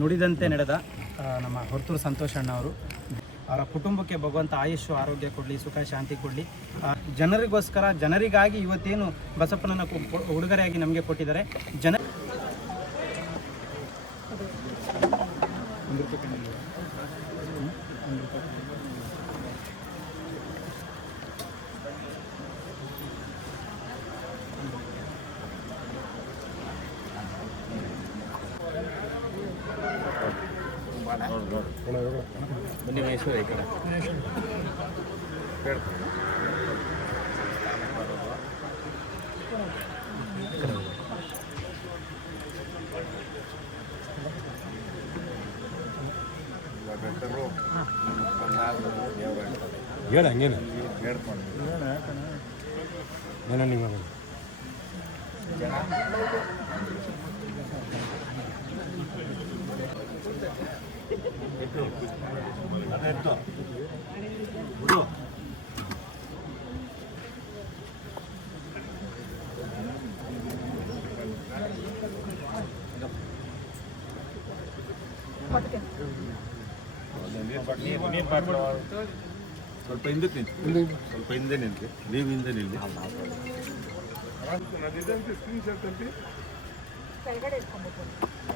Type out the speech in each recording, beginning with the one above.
ನುಡಿದಂತೆ ನಡೆದ ನಮ್ಮ ಹೊರತೂರು ಸಂತೋಷ್ ಅಣ್ಣ ಅವರು ಅವರ ಕುಟುಂಬಕ್ಕೆ ಭಗವಂತ ಆಯುಷ್ಯ ಆರೋಗ್ಯ ಕೊಡಲಿ, ಸುಖ, ಶಾಂತಿ ಕೊಡಲಿ. ಜನರಿಗೋಸ್ಕರ, ಜನರಿಗಾಗಿ ಇವತ್ತೇನು ಬಸಪ್ಪನನ್ನು ಉಡುಗೊರೆಯಾಗಿ ನಮಗೆ ಕೊಟ್ಟಿದ್ದಾರೆ. ಜನ ಬನ್ನಿ ಮೈಸೂರು ಈ ಕಡೆ ಹೇಳ ಹಂಗೇನು? ಏನೋ ನಿಮ್ಮ ಸ್ವಲ್ಪ ಹಿಂದಕ್ಕೆ ನಿಂತು ಸ್ವಲ್ಪ ಹಿಂದೆ ನಿಂತು ನೀವು ಹಿಂದೆ ನಿಲ್ಲಿ ಹಾಂ ಅಲ್ಲಿ ಇನ್ಸ್ಟಾಗ್ರಾಮಲ್ಲಿ ಇನ್ಸ್ಟಾಗ್ರಾಮ್ ಹೇಳ್ಬೇಕು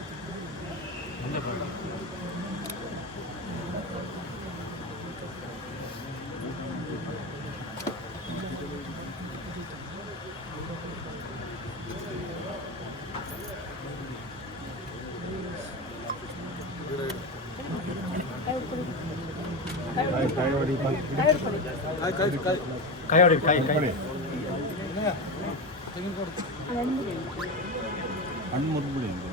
കൈയോടി കൈ കൈ അൺമുറിപ്പിടിയുണ്ട്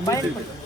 பரவாயில்ல.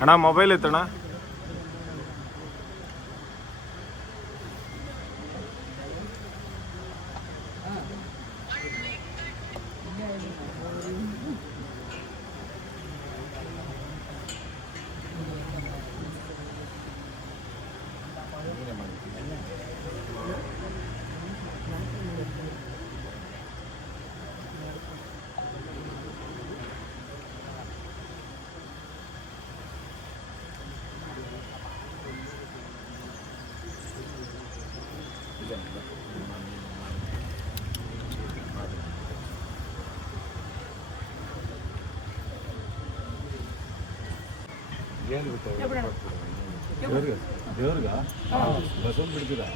ಅಣ್ಣ ಮೊಬೈಲ್ ಇತ್ತಣ್ಣ ದೇವ್ರಿಗೆ ದೇವ್ರಿಗ? ಬಸ್ಸಲ್ಲಿ ಬಿಡ್ತೀರಾ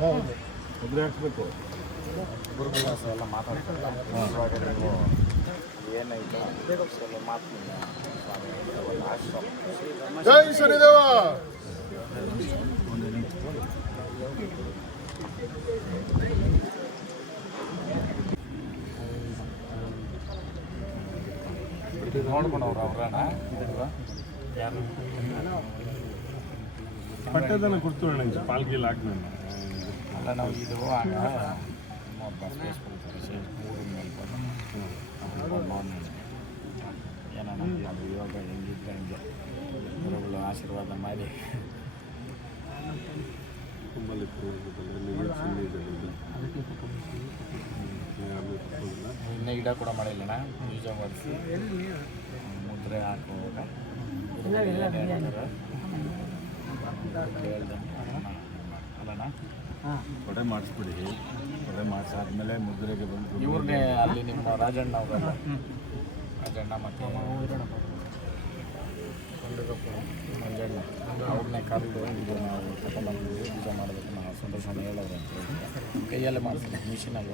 ಒಬ್ಬರೇ ಹಾಕ್ಸ್ಬೇಕು ಎಲ್ಲ ಮಾತಾಡ್ತಾರೆ ಏನಾಯ್ತು ಸ್ವಲ್ಪ ಮಾತಿಲ್ಲ ಒಂದು ಆಶ್ರಮ ಜೈ ಶನಿದೇವ ನೋಡ್ಕೊಂಡವ್ರು ಅವ್ರಣ್ಣ ಪಟ್ಟದನ್ನ ಕೊಡ್ತು ಅಣ್ಣ ಪಾಲ್ಗಿಲ್ಲ ಹಾಕಿ ನಾನು ಅಲ್ಲ ನಾವು ಇದು ಆಗ ಮೂವತ್ತು ಬಸ್ ಬೇಸ್ ಕೊಡ್ತೀವಿ ಮೂರು ಮೇಲೆ ಏನೋ ನಮಗೆ ಅದು ಇವಾಗ ಹೆಂಗಿದ್ರೆ ಹಂಗೆ ಗುರುಗಳು ಆಶೀರ್ವಾದ ಮಾಡಿ ಕುಂಬಲಿತ್ತು ಇಡ ಕೂಡ ಮಾಡಿಲ್ಲಣ್ಣ. ಬೀಜ ಮಾಡಿಸಿ ಮುದ್ರೆ ಹಾಕುವಾಗ. ಅಲ್ಲಣ್ಣ ಕೊಡೆ ಮಾಡಿಸ್ಬಿಡಿ. ಕೊಡೆ ಮಾಡಿಸಾದ್ಮೇಲೆ ಮುದ್ರೆಗೆ ಬಂದು ಇವ್ರನ್ನೇ ಅಲ್ಲಿ ನಿಮ್ಮ ರಾಜಣ್ಣ ಅವರಲ್ಲ. ರಾಜಣ್ಣ ಮತ್ತೆ ಮಂಜಣ್ಣ. ಅವ್ರನ್ನೇ ಕರೆದು ಇದು ನಾವು ಪೂಜೆ ಮಾಡಬೇಕು ನಾವು ಸಂತೋಷ ಹೇಳಿ ಕೈಯಲ್ಲೇ ಮಾಡ್ತೀನಿ ಮಿಷಿನಲ್ಲಿ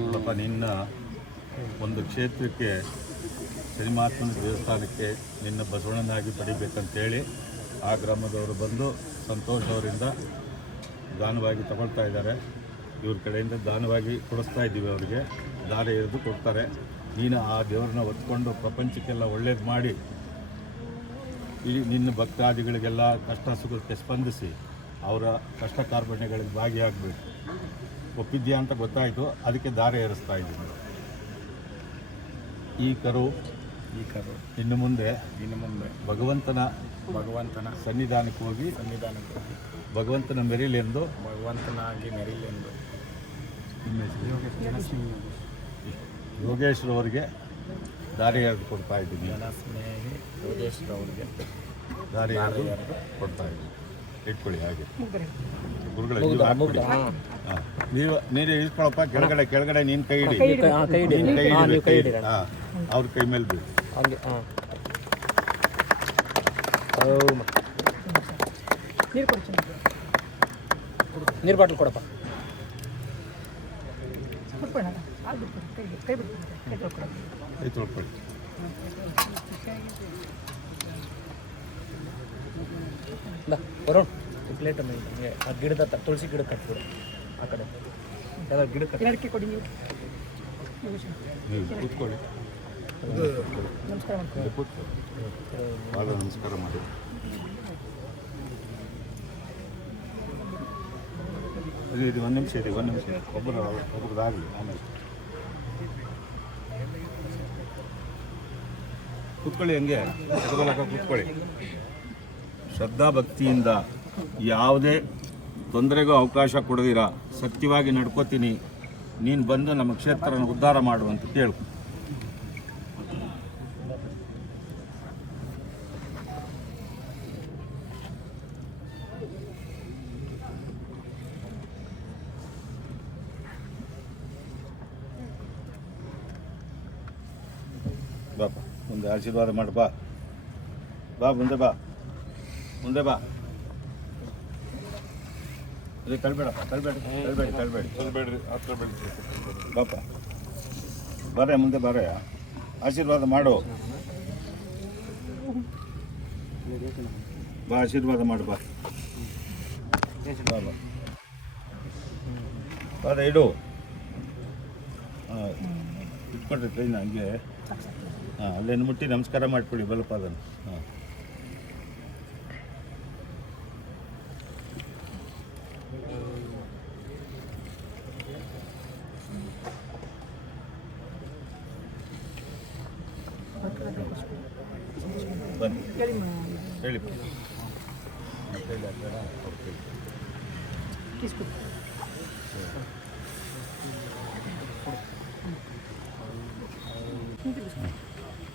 ನೋಡಪ್ಪ ನಿನ್ನ ಒಂದು ಕ್ಷೇತ್ರಕ್ಕೆ ಶ್ರೀಮಾತ್ಮನ ದೇವಸ್ಥಾನಕ್ಕೆ ನಿನ್ನ ಬಸವಣ್ಣನಾಗಿ ಪಡಿಬೇಕಂತೇಳಿ ಆ ಗ್ರಾಮದವರು ಬಂದು ಸಂತೋಷ್ ಅವರಿಂದ ದಾನವಾಗಿ ತಗೊಳ್ತಾ ಇದ್ದಾರೆ. ಇವ್ರ ಕಡೆಯಿಂದ ದಾನವಾಗಿ ಕೊಡಿಸ್ತಾ ಇದ್ದೀವಿ ಅವರಿಗೆ. ದಾರ ಎರೆದು ಕೊಡ್ತಾರೆ. ನೀನು ಆ ದೇವ್ರನ್ನ ಹೊತ್ಕೊಂಡು ಪ್ರಪಂಚಕ್ಕೆಲ್ಲ ಒಳ್ಳೇದು ಮಾಡಿ ಈ ನಿನ್ನ ಭಕ್ತಾದಿಗಳಿಗೆಲ್ಲ ಕಷ್ಟ ಸುಖಕ್ಕೆ ಸ್ಪಂದಿಸಿ ಅವರ ಕಷ್ಟ ಕಾರ್ಪಣ್ಯಗಳಿಗೆ ಭಾಗಿಯಾಗಬೇಕು. ಒಪ್ಪಿದ್ಯಾ ಅಂತ ಗೊತ್ತಾಯಿತು. ಅದಕ್ಕೆ ದಾರಿ ಏರಿಸ್ತಾ ಇದ್ದೀನಿ. ಈ ಕರು ಈ ಕರು ಇನ್ನು ಮುಂದೆ ಇನ್ನು ಮುಂದೆ ಭಗವಂತನ ಭಗವಂತನ ಸನ್ನಿಧಾನಕ್ಕೆ ಹೋಗಿ ಸನ್ನಿಧಾನಕ್ಕೆ ಹೋಗಿ ಭಗವಂತನ ಮೆರಿಲೆಂದು ಭಗವಂತನಾಗಿ ಮೆರಿಲೆಂದು ಯೋಗೇಶ್ವರವರಿಗೆ ದಾರಿ ಎರೆದು ಕೊಡ್ತಾ ಇದ್ದೀನಿ. ಜನಸ್ನೇಹಿ ಯೋಗೇಶ್ವರ ಅವರಿಗೆ ದಾರಿ ಎರೆದು ಕೊಡ್ತಾ ಇದ್ದೀನಿ. ಇಟ್ಕೊಳ್ಳಿ ಹಾಗೆ. ಗುರುಗಳ ನೀವು ನೀರು ಇಳಿಸ್ಕೊಳಪ್ಪ ಕೆಳಗಡೆ ಕೆಳಗಡೆ ನೀನು ಕೈ ಇಡಿ. ನೀನ್ ಕೈ ಇಡಿ ಕೈ ಇಡಿ. ಹಾಂ. ಅವ್ರ ಕೈ ಮೇಲೆ ಬಿಡಿ ಹಂಗೆ ಹಾಂ. ನೀರು ಬಾಟ್ಲ್ ಕೊಡಪ್ಪ. ಕೈ ತೊಳ್ಕೊಳ್ಳಿ ನೋಡ್ಕೊಳ್ಳಿ ಬರೋಣ. ಪ್ಲೇಟ್ ಹಂಗೆ ಆ ಗಿಡದ ಹತ್ರ ತುಳಸಿ ಗಿಡಕ್ಕೆ ಕಟ್ಬಿಡು ಆ ಕಡೆ. ಯಾವ್ದಾದ್ರು ಗಿಡಕ್ಕೆ ಕಟ್ಟಿ ಕೊಡಿ ನೀವು. ನೀವು ಕೂತ್ಕೊಳ್ಳಿ. ಇಲ್ಲಿ ಕೂತ್ಕೊಳ್ಳಿ. ಪಾದ ನಮಸ್ಕಾರ ಮಾಡಿ. ಇದು ಇದು ಒಂದು ನಿಮಿಷ ಇದೆ ಒಂದು ನಿಮಿಷ ಒಬ್ಬರು ಒಬ್ಬರದಾಗಲಿ ಆಮೇಲೆ. ಕೂತ್ಕೊಳ್ಳಿ ಹಂಗೆ ಕೂತ್ಕೊಳ್ಳಿ. ಶ್ರದ್ಧಾ ಭಕ್ತಿಯಿಂದ ಯಾವುದೇ ತೊಂದರೆಗೂ ಅವಕಾಶ ಕೊಡದಿರ, ಸತ್ಯವಾಗಿ ನಡ್ಕೋತೀನಿ, ನೀನು ಬಂದು ನಮ್ಮ ಕ್ಷೇತ್ರನ ಉದ್ಧಾರ ಮಾಡುವಂತ ಕೇಳು. ಬಾಪ. ಮುಂದೆ ಆಶೀರ್ವಾದ ಮಾಡು ಬಾ. ಬಾ ಮುಂದೆ ಬಾ. ಮುಂದೆ ಬಾ. ಅದೇ ಕಳ್ಬೇಡಪ್ಪ ಕಳ್ಬೇಡಿ ಕಳ್ಬೇಡಿ ಕಳ್ಬೇಡಿ ಕಳ್ಬೇಡ್ರಿ ಕಳ್ಬೇಡಿ ಬಾಪ ಬರೇ ಮುಂದೆ ಬರ. ಆಶೀರ್ವಾದ ಮಾಡು. ಬಾ ಆಶೀರ್ವಾದ ಮಾಡು ಬಾ. ಬಾ ಇಡು. ಹಾಂ ಇಟ್ಕೊಡ್ರಿ ಕೈನ ಹಂಗೆ. ಹಾಂ ಅಲ್ಲೇನು ಮುಟ್ಟಿ ನಮಸ್ಕಾರ ಮಾಡ್ಕೊಳ್ಳಿ ಬಲಪಾದನ ಹಾಂ. ಬನ್ನಿ. ಹೇಳಿ. ಕೈಲಿ ಹಾಕ್ತಾರಾ?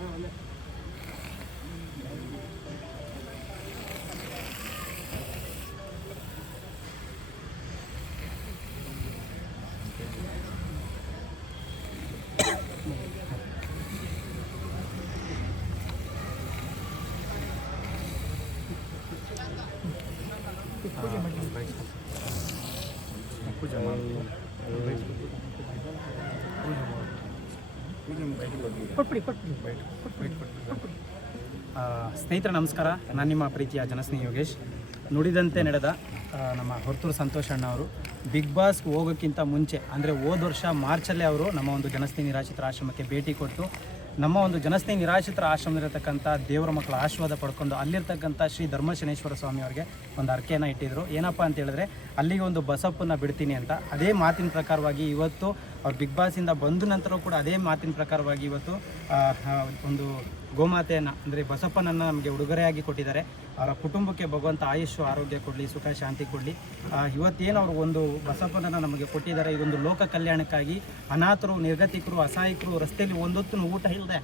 I don't. ಸ್ನೇಹಿತರೆ ನಮಸ್ಕಾರ. ನಾನು ನಿಮ್ಮ ಪ್ರೀತಿಯ ಜನಸ್ನೇಹಿ ಯೋಗೇಶ್. ನುಡಿದಂತೆ ನಡೆದ ನಮ್ಮ ಹೊರತೂರು ಸಂತೋಷ್ ಅಣ್ಣ ಅವರು ಬಿಗ್ ಬಾಸ್ಗೆ ಹೋಗೋಕ್ಕಿಂತ ಮುಂಚೆ ಅಂದರೆ ಹೋದ ವರ್ಷ ಮಾರ್ಚಲ್ಲೇ ಅವರು ನಮ್ಮ ಒಂದು ಜನಸ್ನೇಹಿ ನಿರಾಶ್ರಿತರ ಆಶ್ರಮಕ್ಕೆ ಭೇಟಿ ಕೊಟ್ಟು ನಮ್ಮ ಒಂದು ಜನಸ್ನೇಹಿ ನಿರಾಶ್ರಿತರ ಆಶ್ರಮದಲ್ಲಿರತಕ್ಕಂಥ ದೇವರ ಮಕ್ಕಳ ಆಶೀರ್ವಾದ ಪಡ್ಕೊಂಡು ಅಲ್ಲಿರ್ತಕ್ಕಂಥ ಶ್ರೀ ಧರ್ಮಶನೇಶ್ವರ ಸ್ವಾಮಿ ಅವರಿಗೆ ಒಂದು ಅರ್ಕೆಯನ್ನು ಇಟ್ಟಿದ್ರು. ಏನಪ್ಪ ಅಂತ ಹೇಳಿದ್ರೆ, ಅಲ್ಲಿಗೆ ಒಂದು ಬಸಪ್ಪನ್ನು ಬಿಡ್ತೀನಿ ಅಂತ. ಅದೇ ಮಾತಿನ ಪ್ರಕಾರವಾಗಿ ಇವತ್ತು ಅವ್ರು ಬಿಗ್ ಬಾಸಿಂದ ಬಂದ ನಂತರ ಕೂಡ ಅದೇ ಮಾತಿನ ಪ್ರಕಾರವಾಗಿ ಇವತ್ತು ಒಂದು ಗೋಮಾತೆಯನ್ನು, ಅಂದರೆ ಬಸಪ್ಪನನ್ನು ನಮಗೆ ಉಡುಗೊರೆಯಾಗಿ ಕೊಟ್ಟಿದ್ದಾರೆ. ಅವರ ಕುಟುಂಬಕ್ಕೆ ಭಗವಂತ ಆಯುಷ್ಯು, ಆರೋಗ್ಯ ಕೊಡಲಿ, ಸುಖ, ಶಾಂತಿ ಕೊಡಲಿ. ಇವತ್ತೇನು ಅವರು ಒಂದು ಬಸಪ್ಪನನ್ನು ನಮಗೆ ಕೊಟ್ಟಿದ್ದಾರೆ, ಇದೊಂದು ಲೋಕ ಕಲ್ಯಾಣಕ್ಕಾಗಿ ಅನಾಥರು, ನಿರ್ಗತಿಕರು, ಅಸಹಾಯಕರು ರಸ್ತೆಯಲ್ಲಿ ಒಂದೊತ್ತು ಊಟ ಇಲ್ಲದೆ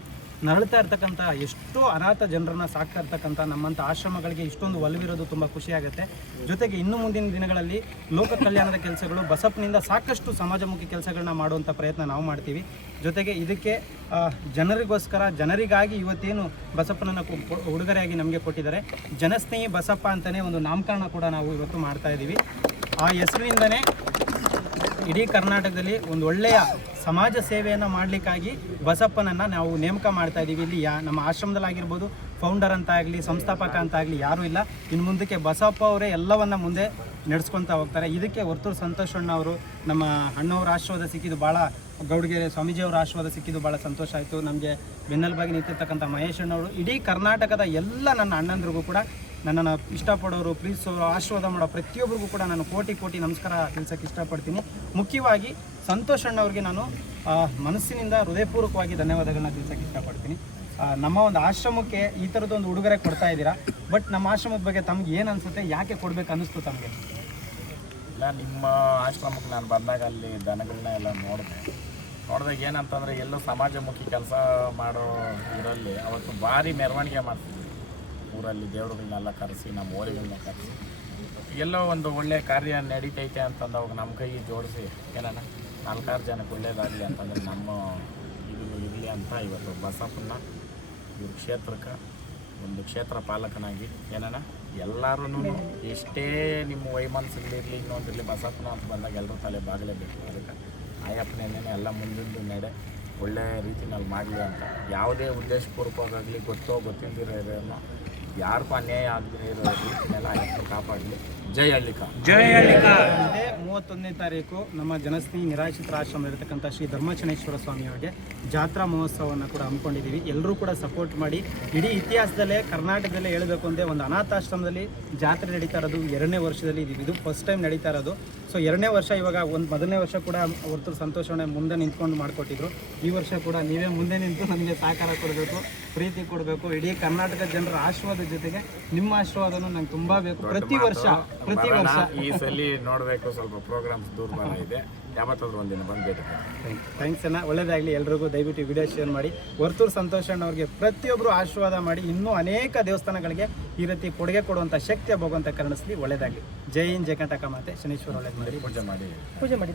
ನರಳ್ತಾ ಇರ್ತಕ್ಕಂಥ ಎಷ್ಟೋ ಅನಾಥ ಜನರನ್ನ ಸಾಕ್ತಾ ಇರ್ತಕ್ಕಂಥ ನಮ್ಮಂಥ ಆಶ್ರಮಗಳಿಗೆ ಇಷ್ಟೊಂದು ಒಲವಿರೋದು ತುಂಬ ಖುಷಿಯಾಗುತ್ತೆ ಜೊತೆಗೆ ಇನ್ನು ಮುಂದಿನ ದಿನಗಳಲ್ಲಿ ಲೋಕ ಕಲ್ಯಾಣದ ಕೆಲಸಗಳು ಬಸಪ್ಪನಿಂದ ಸಾಕಷ್ಟು ಸಮಾಜಮುಖಿ ಕೆಲಸಗಳನ್ನ ಮಾಡುವಂಥ ಪ್ರಯತ್ನ ನಾವು ಮಾಡ್ತೀವಿ. ಜೊತೆಗೆ ಇದಕ್ಕೆ ಜನರಿಗೋಸ್ಕರ, ಜನರಿಗಾಗಿ ಇವತ್ತೇನು ಬಸಪ್ಪನನ್ನು ಉಡುಗೊರೆಯಾಗಿ ನಮಗೆ ಕೊಟ್ಟಿದ್ದಾರೆ. ಜನಸ್ನೇಹಿ ಬಸಪ್ಪ ಅಂತಲೇ ಒಂದು ನಾಮಕರಣ ಕೂಡ ನಾವು ಇವತ್ತು ಮಾಡ್ತಾ ಇದ್ದೀವಿ. ಆ ಹೆಸರಿನಿಂದನೇ ಇಡೀ ಕರ್ನಾಟಕದಲ್ಲಿ ಒಂದು ಒಳ್ಳೆಯ ಸಮಾಜ ಸೇವೆಯನ್ನು ಮಾಡಲಿಕ್ಕಾಗಿ ಬಸಪ್ಪನನ್ನು ನಾವು ನೇಮಕ ಮಾಡ್ತಾ ಇದ್ದೀವಿ. ಇಲ್ಲಿ ಯಾ ನಮ್ಮ ಆಶ್ರಮದಲ್ಲಾಗಿರ್ಬೋದು ಫೌಂಡರ್ ಅಂತ ಆಗಲಿ, ಸಂಸ್ಥಾಪಕ ಅಂತ ಆಗಲಿ ಯಾರೂ ಇಲ್ಲ. ಇನ್ನು ಮುಂದಕ್ಕೆ ಬಸಪ್ಪ ಅವರೇ ಎಲ್ಲವನ್ನು ಮುಂದೆ ನಡೆಸ್ಕೊತಾ ಹೋಗ್ತಾರೆ. ಇದಕ್ಕೆ ವರ್ತೂರು ಸಂತೋಷ್ ಅಣ್ಣ ಅವರು ನಮ್ಮ ಅಣ್ಣವ್ರ ಆಶೀರ್ವಾದ ಸಿಕ್ಕಿದ್ದು ಭಾಳ ಗೌಡಗೆರೆ ಸ್ವಾಮೀಜಿಯವರ ಆಶೀರ್ವಾದ ಸಿಕ್ಕಿದ್ದು ಭಾಳ ಸಂತೋಷ ಆಯಿತು. ನಮಗೆ ಬೆನ್ನೆಲುಬಾಗಿ ನಿಂತಿರ್ತಕ್ಕಂಥ ಮಹೇಶ್ ಅಣ್ಣವರು ಇಡೀ ಕರ್ನಾಟಕದ ಎಲ್ಲ ನನ್ನ ಅಣ್ಣಂದ್ರಿಗೂ ಕೂಡ ನನ್ನನ್ನು ಇಷ್ಟಪಡೋರು ಪ್ರೀತಿಸೋರು ಆಶೀರ್ವಾದ ಮಾಡೋ ಪ್ರತಿಯೊಬ್ಬರಿಗೂ ಕೂಡ ನಾನು ಕೋಟಿ ಕೋಟಿ ನಮಸ್ಕಾರ ತಿಳಿಸೋಕೆ ಇಷ್ಟಪಡ್ತೀನಿ. ಮುಖ್ಯವಾಗಿ ಸಂತೋಷ್ ಅಣ್ಣವ್ರಿಗೆ ನಾನು ಮನಸ್ಸಿನಿಂದ ಹೃದಯಪೂರ್ವಕವಾಗಿ ಧನ್ಯವಾದಗಳನ್ನ ತಿಳಿಸೋಕ್ಕೆ ಇಷ್ಟಪಡ್ತೀನಿ. ನಮ್ಮ ಒಂದು ಆಶ್ರಮಕ್ಕೆ ಈ ಥರದ್ದೊಂದು ಉಡುಗೊರೆ ಕೊಡ್ತಾ ಇದ್ದೀರಾ? ಬಟ್ ನಮ್ಮ ಆಶ್ರಮದ ಬಗ್ಗೆ ತಮ್ಗೆ ಏನು ಅನಿಸುತ್ತೆ? ಯಾಕೆ ಕೊಡಬೇಕು ಅನ್ನಿಸ್ತು ತಮಗೆ? ಇಲ್ಲ, ನಿಮ್ಮ ಆಶ್ರಮಕ್ಕೆ ನಾನು ಬಂದಾಗ ಅಲ್ಲಿ ದನಗಳನ್ನ ಎಲ್ಲ ನೋಡಿದೆ. ನೋಡಿದಾಗ ಏನಂತಂದರೆ ಎಲ್ಲೋ ಸಮಾಜಮುಖಿ ಕೆಲಸ ಮಾಡೋ ಇದರಲ್ಲಿ ಅವತ್ತು ಭಾರಿ ಮೆರವಣಿಗೆ ಮಾಡ್ತಿದ್ವಿ ಊರಲ್ಲಿ ದೇವರುಗಳನ್ನೆಲ್ಲ ಕರೆಸಿ, ನಮ್ಮ ಓರಿಗಳನ್ನ ಕರೆಸಿ. ಎಲ್ಲೋ ಒಂದು ಒಳ್ಳೆಯ ಕಾರ್ಯ ನಡೀತೈತೆ ಅಂತಂದವಾಗ ನಮ್ಮ ಕೈ ಜೋಡಿಸಿ, ಏನಣ್ಣ, ನಾಲ್ಕಾರು ಜನಕ್ಕೆ ಒಳ್ಳೇದಾಗಲಿ ಅಂತಂದರೆ ನಮ್ಮ ಇದು ಇರಲಿ ಅಂತ ಇವತ್ತು ಬಸಪ್ಪನ ಇವ್ರ ಕ್ಷೇತ್ರಕ್ಕೆ, ಒಂದು ಕ್ಷೇತ್ರ ಪಾಲಕನಾಗಿ, ಏನಣ್ಣ ಎಲ್ಲರೂ ಎಷ್ಟೇ ನಿಮ್ಮ ವೈಮನಸ್ಸಿರಲಿ ಇನ್ನೊಂದಿರಲಿ ಬಸಪ್ಪನ ಅಂತ ಬಂದಾಗ ಎಲ್ಲರೂ ತಲೆ ಬಾಗಲೇಬೇಕು. ಅದಕ್ಕೆ ಆಯಪ್ಪನೇನೇ ಎಲ್ಲ ಮುಂದಿಂದು ನಡೆ ಒಳ್ಳೆಯ ರೀತಿನಲ್ಲಿ ಮಾಡಲಿ ಅಂತ. ಯಾವುದೇ ಉದ್ದೇಶಪೂರ್ವಕವಾಗಲಿ ಗೊತ್ತೋ ಗೊತ್ತಿಲ್ಲದಿರೋದನ್ನು ಯಾರಿಗೂ ಅನ್ಯಾಯ ಆಗದೆ ಇರೋ ರೀತಿನೆಲ್ಲ ಆಯಪ್ಪನ ಕಾಪಾಡಲಿ ಜೈ ಹಳ್ಳಿಕ ಇದೇ ಮೂವತ್ತೊಂದನೇ ತಾರೀಕು ನಮ್ಮ ಜನಸ್ನೇಹಿ ನಿರಾಶಿತಾಶ್ರಮ ಇರತಕ್ಕಂಥ ಶ್ರೀ ಧರ್ಮಚನೇಶ್ವರ ಸ್ವಾಮಿಯವರಿಗೆ ಜಾತ್ರಾ ಮಹೋತ್ಸವವನ್ನು ಕೂಡ ಹಮ್ಮಿಕೊಂಡಿದ್ದೀವಿ. ಎಲ್ಲರೂ ಕೂಡ ಸಪೋರ್ಟ್ ಮಾಡಿ ಇಡೀ ಇತಿಹಾಸದಲ್ಲೇ ಕರ್ನಾಟಕದಲ್ಲೇ ಹೇಳಬೇಕು ಅಂದರೆ ಒಂದು ಅನಾಥಾಶ್ರಮದಲ್ಲಿ ಜಾತ್ರೆ ನಡೀತಾ ಇರೋದು ಎರಡನೇ ವರ್ಷದಲ್ಲಿ ಇದು ಇದು ಫಸ್ಟ್ ಟೈಮ್ ನಡೀತಾ ಇರೋದು. ಸೊ ಎರಡನೇ ವರ್ಷ ಇವಾಗ ಒಂದು ಮೊದಲನೇ ವರ್ಷ ಕೂಡ ಹೊರತು ಸಂತೋಷವನ್ನೇ ಮುಂದೆ ನಿಂತ್ಕೊಂಡು ಮಾಡಿಕೊಟ್ಟಿದ್ರು. ಈ ವರ್ಷ ಕೂಡ ನೀವೇ ಮುಂದೆ ನಿಂತು ನಮಗೆ ಸಹಕಾರ ಕೊಡಬೇಕು ಪ್ರೀತಿ ಕೊಡಬೇಕು. ಇಡೀ ಕರ್ನಾಟಕ ಜನರ ಆಶೀರ್ವಾದ ಜೊತೆಗೆ ನಿಮ್ಮ ಆಶೀರ್ವಾದನೂ ನಂಗೆ ತುಂಬ ಬೇಕು. ಪ್ರತಿ ವರ್ಷ ಬರೋಣ. ಈ ಸಲ ನೋಡಬೇಕು ಸ್ವಲ್ಪ ಪ್ರೋಗ್ರಾಮ್ಸ್ ದೂರ ಬರ ಇದೆ. ಯಾವತ್ತಾದ್ರೂ ಒಂದಿನ ಬಂದ್ಬೇಕು ಥ್ಯಾಂಕ್ಸ್ ಅಣ್ಣ. ಒಳ್ಳೇದಾಗಲಿ ಎಲ್ರಿಗೂ. ದಯವಿಟ್ಟು ವಿಡಿಯೋ ಶೇರ್ ಮಾಡಿ. ವರ್ತೂರು ಸಂತೋಷ್ ಅಣ್ಣವ್ರಿಗೆ ಪ್ರತಿಯೊಬ್ಬರು ಆಶೀರ್ವಾದ ಮಾಡಿ. ಇನ್ನೂ ಅನೇಕ ದೇವಸ್ಥಾನಗಳಿಗೆ ಈ ರೀತಿ ಕೊಡುಗೆ ಕೊಡುವಂಥ ಶಕ್ತಿ ಭಗವಂತ ಕರುಣಿಸಲಿ. ಒಳ್ಳೇದಾಗಲಿ. ಜೈ ಹಿಂದ್ ಜಯ ಕಂಟಕ ಮಾತೆ. ಶನೀಶ್ವರ ಒಳ್ಳೇದು ಮಾಡಿ. ಪೂಜೆ ಮಾಡಿ. ಪೂಜೆ ಮಾಡಿ.